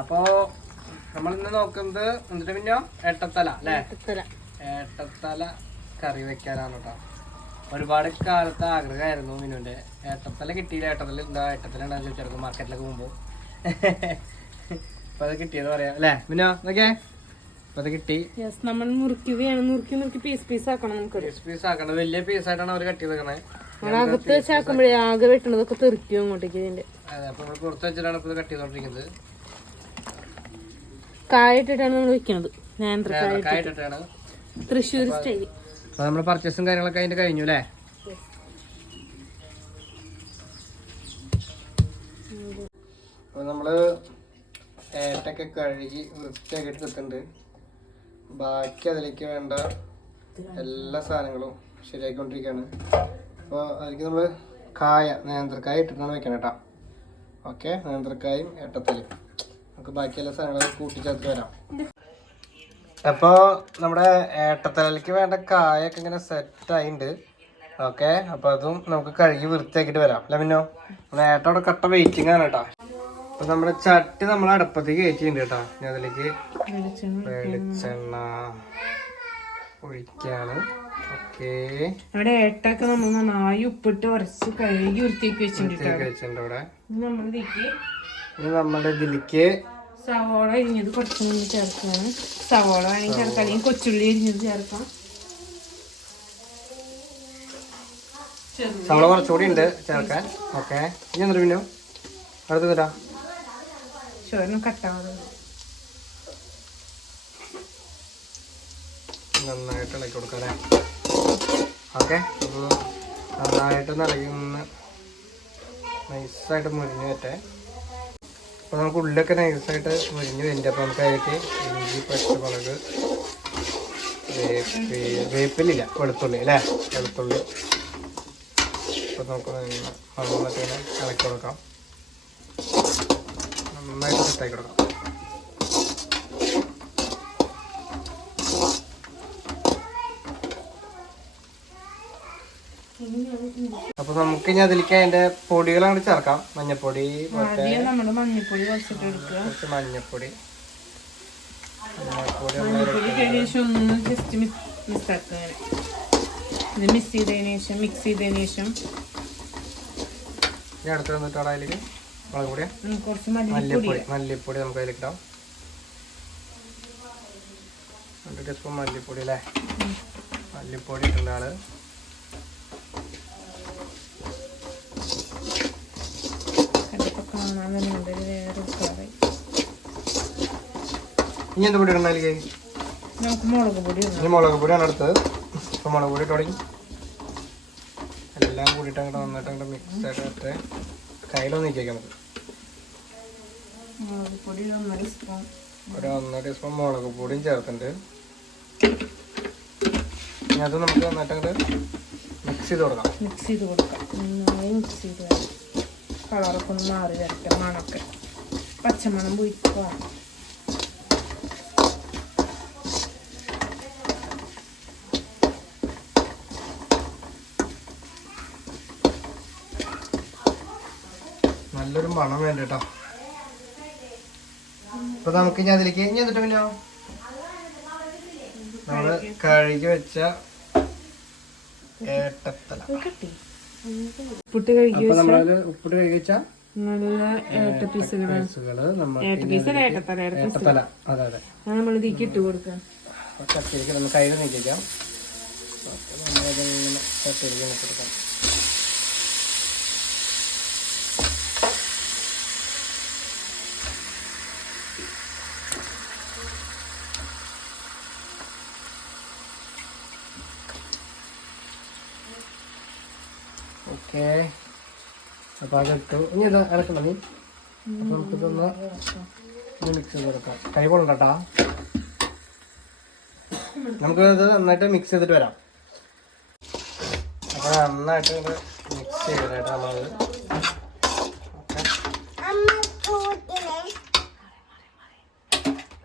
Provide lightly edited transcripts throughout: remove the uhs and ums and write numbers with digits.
അപ്പോ നമ്മളിന്ന് നോക്കുന്നത് എന്നിട്ട് പിന്നെ ഏട്ടത്തല അല്ലേ? ഏട്ടത്തല കറി വെക്കാനാണ് കേട്ടോ. ഒരുപാട് കാലത്ത് ആഗ്രഹമായിരുന്നു മിനുവിന്റെ. ഏട്ടത്തല കിട്ടിയില്ല. ഏട്ടത്തല എന്താ ഏട്ടത്തല ഉണ്ടാകുന്ന ചോദിച്ചാൽ മാർക്കറ്റിലൊക്കെ പോകുമ്പോ അപ്പൊ അത് കിട്ടിയെന്ന് പറയാം അല്ലേ മിനോ? നോക്കിയേ, അപ്പൊ അത് കിട്ടി. നമ്മൾ മുറിക്കുകയാണ്. നുറുക്കി പീസ് പീസ് ആക്കണം. നമുക്ക് പീസ് ആക്കണം. വലിയ പീസായിട്ടാണ് അവർ കട്ട് ചെയ്തേക്കണേ. അകത്ത് വെച്ചാക്കുമ്പോഴേ ആകെ വെട്ടണതൊക്കെ തെറിക്കും അങ്ങോട്ടേക്ക്. ഇതിന്റെ അതെ, അപ്പൊ നമ്മൾ പുറത്ത് വെച്ചിട്ടാണ് ഇപ്പൊ കട്ട് ചെയ്തോണ്ടിരിക്കുന്നത്. കായിട്ടിട്ടാണ് നമ്മൾ വെക്കണത്. കായ ഇട്ടിട്ടാണ്. തൃശ്ശൂർ സ്റ്റൈൽ. അപ്പൊ നമ്മള് പർച്ചേസും കാര്യങ്ങളൊക്കെ അതിന്റെ കഴിഞ്ഞു അല്ലേ? അപ്പൊ നമ്മള് ഏട്ടൊക്കെ കഴുകി വൃത്തിയാക്കി എടുത്തിട്ടുണ്ട്. ബാക്കി അതിലേക്ക് വേണ്ട എല്ലാ സാധനങ്ങളും ശരിയാക്കിക്കൊണ്ടിരിക്കുകയാണ്. അപ്പോൾ അതിലേക്ക് നമ്മൾ നേന്ത്രക്കായ ഇട്ടിട്ടാണ് വെക്കണം കേട്ടോ. ഓക്കെ, നേന്ത്രക്കായും ഏട്ടത്തലയും നമുക്ക് ബാക്കി എല്ലാ സാധനങ്ങളും കൂട്ടിച്ചേർത്ത് വരാം. അപ്പോൾ നമ്മുടെ ഏട്ടത്തലയ്ക്ക് വേണ്ട കായൊക്കെ ഇങ്ങനെ സെറ്റായിട്ടുണ്ട്. ഓക്കെ, അപ്പോൾ അതും നമുക്ക് കഴുകി വൃത്തിയാക്കിയിട്ട് വരാം അല്ല പിന്നോ? നമ്മുടെ ഏട്ട അവിടെ കട്ട വെയിറ്റിംഗ് ആണ് കേട്ടോ. അപ്പൊ നമ്മുടെ ചട്ടി നമ്മൾ അടുപ്പത്തേക്ക് കയറ്റിയിട്ടുണ്ട് കേട്ടോ. ഇനി അതിലേക്ക് വെളിച്ചെണ്ണ ഒഴിക്കാണ്. ഓക്കെ, ഇവിടെ ഏട്ടൊക്കെ നമ്മൾ നന്നായി ഉപ്പിട്ട് ഉരച്ച് കഴുകി വൃത്തിയാക്കി വെച്ചിട്ടുണ്ട്. ഇവിടെ ഇനി നമ്മുടെ ഇതിലേക്ക് സവോള അരിഞ്ഞത് കുറച്ചും കൂടി ചേർക്കാണ്. സവോള വേണമെങ്കിൽ ചേർക്കാം, അല്ലെങ്കിൽ കൊച്ചുള്ളി അരിഞ്ഞത് ചേർക്കാം. സവോള കുറച്ചുകൂടി ഉണ്ട് ചേർക്കാൻ. ഓക്കെ, ഇനി എന്നിട്ട് പിന്നെ അടുത്ത് തരാം. ചോറിന് കട്ടാവാതെ നന്നായിട്ട് ഇളക്കി കൊടുക്കാം അല്ലേ? ഓക്കെ, നന്നായിട്ട് ഇളകിന്ന് നൈസായിട്ട് മുരിഞ്ഞ് പറ്റേ. അപ്പോൾ നമുക്ക് ഉള്ളിലൊക്കെ നൈസായിട്ട് മുരിഞ്ഞ് വരുന്നുണ്ട്. അപ്പോൾ നമുക്ക് അതിലേക്ക് ഇഞ്ചി, പച്ചമുളക്, വേപ്പിലില്ല, വെളുത്തുള്ളി അല്ലേ? വെളുത്തുള്ളി. അപ്പോൾ നമുക്ക് നന്നായിട്ട് ഇങ്ങനെ ഇളക്കി കൊടുക്കാം. നന്നായിട്ട് സെറ്റാക്കി കൊടുക്കാം. അപ്പൊ നമുക്ക് ഇനി അതിലേക്ക് അതിന്റെ പൊടികളാണ് ചേർക്കാം. മഞ്ഞപ്പൊടി, മഞ്ഞപ്പൊടി കുറച്ചിട്ട് എടുക്കുക. കുറച്ച് മഞ്ഞപ്പൊടി ഒന്ന് ജസ്റ്റ് മിക്സ് ആക്കുക. ഇത് മിക്സ് ചെയ്തതിന് ശേഷം ഇനി അടുത്ത് വന്നിട്ട് അതിലേക്ക് മുളക് പൊടി, കുറച്ച് മല്ലിപ്പൊടി നമുക്ക് അതിലേക്ക് ഇടാം. 2 ടീസ്പൂൺ മല്ലിപ്പൊടി അല്ലേ? മല്ലിപ്പൊടി ഇട്ടുണ്ട് ആള്. ഇനി എന്ത് പൊടി ഇടണം അതിലേക്ക്? ഇനി മുളക് പൊടിയാണ് അടുത്തത്. ഇപ്പൊ മുളക് പൊടി ഇട്ട് തുടങ്ങി. എല്ലാം കൂടിയിട്ട് അങ്ങോട്ട് നന്നായിട്ട് അങ്ങോട്ട് മിക്സ് ആയിട്ട് കയ്യിലൊന്നും നിൽക്കാം. നമുക്ക് ഒരു 1.5 ടീസ്പൂൺ മുളക് പൊടിയും ചേർത്തിട്ടുണ്ട്. ഇനി അത് നമുക്ക് നന്നായിട്ട് അങ്ങോട്ട് മിക്സ് ചെയ്ത് കൊടുക്കാം. നന്നായി മിക്സ് ചെയ്ത് കളറൊക്കെ ഒന്ന് മാറി വരട്ടെ. മണമൊക്കെ പച്ചമണം പോയിക്കുക. നല്ലൊരു മണം വേണ്ട കേട്ടോ. അപ്പൊ നമുക്ക് ഇനി അതിലേക്ക് ഇനി എന്നിട്ട് പിന്നെ നമ്മള് കഴുകി വെച്ച ഏട്ടത്തല ഉപ്പിട്ട് കഴുകി വെച്ച നല്ല ഏട്ടത്തല. ഏട്ടത്തല അതെ അതെ നമ്മൾ ഇതിലേക്ക് ഇട്ട് കൊടുക്കാം. ചട്ടിയിലേക്ക് നമ്മൾ കയ്യിൽ നീക്കിക്കാം. ചട്ടിയിലേക്ക് കൊടുക്കാം. ഓക്കെ, അപ്പോൾ അതിട്ടു. ഇനി ഇത് ഇറക്കണം നീ. അപ്പോൾ നമുക്കിതൊന്ന് മിക്സ് ചെയ്ത് കൊടുക്കാം. കൈ കൊള്ളണ്ടാ. നമുക്കിത് നന്നായിട്ട് മിക്സ് ചെയ്തിട്ട് വരാം. അപ്പോൾ നന്നായിട്ട് മിക്സ് ചെയ്തിട്ടായിട്ട് നമ്മളത്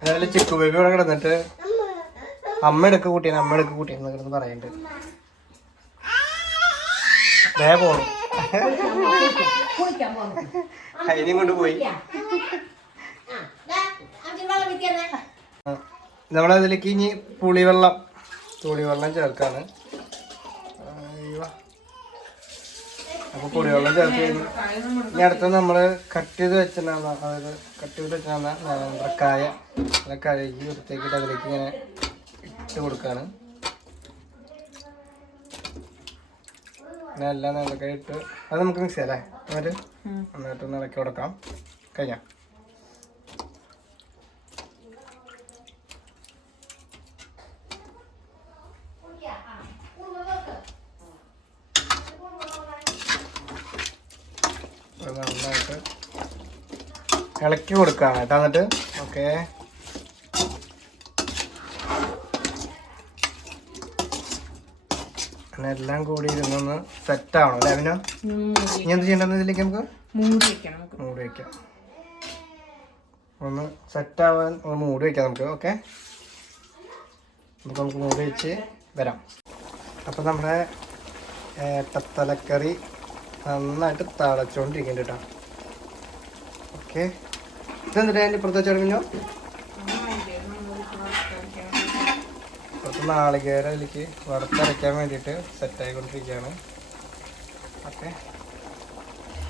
അതുപോലെ ചിക്കു ബേബി ഇവിടെ കിടന്നിട്ട് അമ്മ എടുക്ക കൂട്ടിയെന്ന് കിടന്ന് പറയുന്നുണ്ട്. ദേ പോണു അതിനെയും കൊണ്ട് പോയി. നമ്മളതിലേക്ക് ഇനി പുളിവെള്ളം ചേർക്കാണ്. അപ്പൊ പുളിവെള്ളം ചേർത്ത് കഴിഞ്ഞ് ഇനി അടുത്തത് നമ്മള് കട്ട് ചെയ്ത് വെച്ചിട്ടുണ്ടാകുന്ന നേന്ത്രക്കായ കഴുകി വൃത്തിയാക്കിയിട്ട് അതിലേക്ക് ഇങ്ങനെ ഇട്ട് കൊടുക്കാണ്. പിന്നെ എല്ലാം നേന്ത്രക്കായ ഇട്ട് അത് നമുക്ക് മിക്സ് ചെയ്യാം അല്ലേ? നന്നായിട്ടൊന്ന് ഇളക്കി കൊടുക്കാം. കഴിഞ്ഞ നന്നായിട്ട് ഇളക്കി കൊടുക്കാണ് കേട്ടോ. എന്നിട്ട് ഓക്കെ എല്ലാം കൂടി ഇരുന്നൊന്ന് സെറ്റ് ആവണം അല്ലേ അഭിനോ? ഇനി എന്ത് ചെയ്യണ്ടെന്ന് ഇതിലേക്ക് നമുക്ക് മൂടി വയ്ക്കാം. ഒന്ന് സെറ്റ് ആവാൻ ഒന്ന് മൂടി വയ്ക്കാം നമുക്ക്. ഓക്കെ, നമുക്ക് മൂടി വെച്ച് വരാം. അപ്പം നമ്മുടെ ഏട്ടത്തലക്കറി നന്നായിട്ട് തിളച്ചുകൊണ്ടിരിക്കുന്നുണ്ട് കേട്ടോ. ഓക്കെ, ഇതെന്തിട്ടാ അതിൻ്റെ ഇപ്പുറത്ത് വെച്ചോ? കുറച്ച് നാളികേരം അതിലേക്ക് വറുത്തരയ്ക്കാൻ വേണ്ടിയിട്ട് സെറ്റായിക്കൊണ്ടിരിക്കുകയാണ്. ഓക്കെ,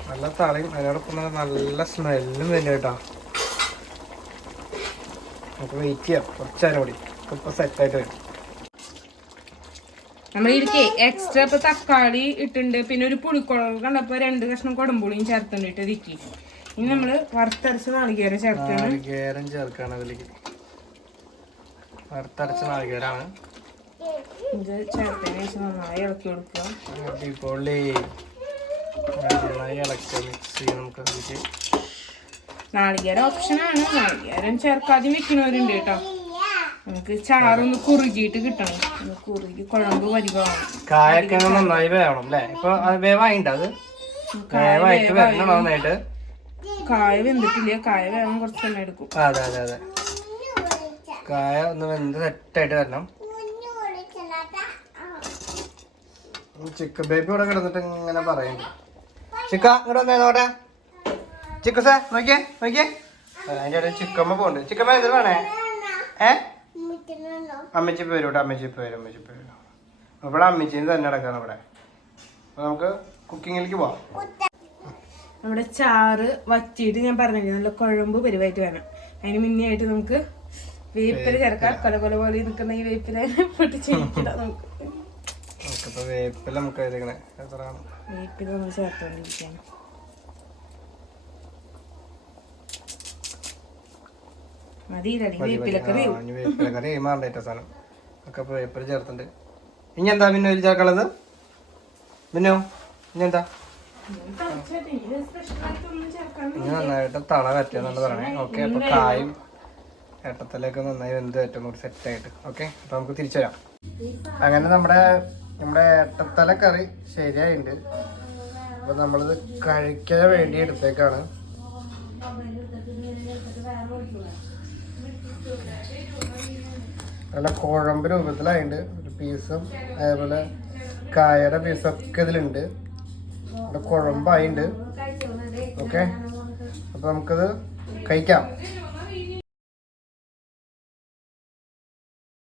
നല്ല തളയും അതിനോടൊപ്പം നല്ല സ്മെല്ലും തന്നെ കേട്ടോ. നമുക്ക് വെയിറ്റ് ചെയ്യാം കുറച്ച് നേരം കൂടി. ഇപ്പം സെറ്റായിട്ട് വരും. നമ്മൾ ഇതിലേക്ക് എക്സ്ട്രാ ഇപ്പൊ തക്കാളി ഇട്ടുണ്ട്, പിന്നെ ഒരു പുളിക്കുളവ് കണ്ടപ്പോ 2 കഷ്ണം കൊടമ്പുളിയും ചേർത്തിട്ട് ഇതിക്ക്. ഇനി നമ്മള് വറുത്തരച്ച നാളികേരം ചേർക്കാണ്. അതിലേക്ക് വറുത്തരച്ച നാളികേരാണ് ഇത് ചേർത്തതിന് ശേഷം നന്നായി ഇളക്കി കൊടുക്കുക. അടിപൊളി, നന്നായി ഇളക്കി മിക്സ് ചെയ്യാം നമുക്ക്. അതിലേക്ക് നാളികേരം ഓപ്ഷനാണ്, നാളികേരം ചേർക്കാതെ വെക്കണവരുണ്ട് കേട്ടോ. നമുക്ക് ചാറൊന്ന് കുറുകിയിട്ട് കിട്ടണം, കുറുകി കുഴമ്പ് പരിവാണ്. കായൊക്കെ നന്നായി വേവണം അല്ലേ? ഇപ്പൊ വേവായിണ്ട്, അത് വേവായിട്ട് വരണം നന്നായിട്ട്. കായ വെന്തിട്ടില്ല, കായ വേവാൻ കുറച്ച് സമയം എടുക്കും. അതെ അതെ അതെ, കായ ഒന്ന് വെന്ത് സെറ്റായിട്ട് വരണം. ചിക്കൻ ബേബി ഇവിടെ കിടന്നിട്ട് ഇങ്ങനെ പറയുന്നു, ചിക്ക ഇങ്ങോട്ട് വന്നേ നോട്ടെ, ചിക്കസേ നോക്കിയേ അതിൻ്റെ ഇടയിൽ ചിക്കമ്മ പോണ്ട്. ചിക്കമ്മ എന്ത് വേണേ? അമ്മച്ചി ഇപ്പൊ വരും. ഇവിടെ അമ്മച്ചിന് തന്നെ അടക്കാണ് ഇവിടെ. അപ്പൊ നമുക്ക് കുക്കിങ്ങിലേക്ക് പോവാം. നമ്മുടെ ചാറ് വറ്റിയിട്ട് ഞാൻ പറഞ്ഞില്ലേ നല്ല കുഴമ്പ് പരിവായിട്ട് വേണം. അതിന് മുന്നേ ആയിട്ട് നമുക്ക് വേപ്പില ചേർക്കാം. കൊല പോലെ നിൽക്കുന്ന ഈ വേപ്പില പൊട്ടിച്ചിരിക്കണം നമുക്ക്. വേപ്പില നമുക്ക് വേപ്പില നമ്മൾ ചേർത്തോണ്ടിരിക്കുകയാണ്. വേപ്പിലക്കറി മാണ്ടേറ്റ സാധനം ഒക്കെ ഇപ്പൊ വേപ്പില ചേർത്തുണ്ട്. ഇനി എന്താ പിന്നെ ഒരു ചേർക്കുള്ളത്? പിന്നോ ഇനി എന്താ? ഇനി നന്നായിട്ട് തള വറ്റുമെന്നാണ് പറയണേ. ഓക്കെ, അപ്പൊ കായും ഏട്ടത്തിലേക്ക് നന്നായി വെന്ത് ഏറ്റവും കൂടി സെറ്റായിട്ട്. ഓക്കെ, അപ്പൊ നമുക്ക് തിരിച്ചു വരാം. അങ്ങനെ നമ്മുടെ ഏട്ടത്തല കറി ശരിയായിട്ടുണ്ട്. അപ്പൊ നമ്മളിത് കഴിക്കാൻ വേണ്ടി എടുത്തേക്കാണ്. നല്ല കുഴമ്പ് രൂപത്തിലായിട്ടുണ്ട്. ഒരു പീസും അതേപോലെ കായയുടെ പീസൊക്കെ ഇതിലുണ്ട്. അവിടെ കുഴമ്പായിട്ടുണ്ട്. ഓക്കെ, അപ്പൊ നമുക്കത് കഴിക്കാം.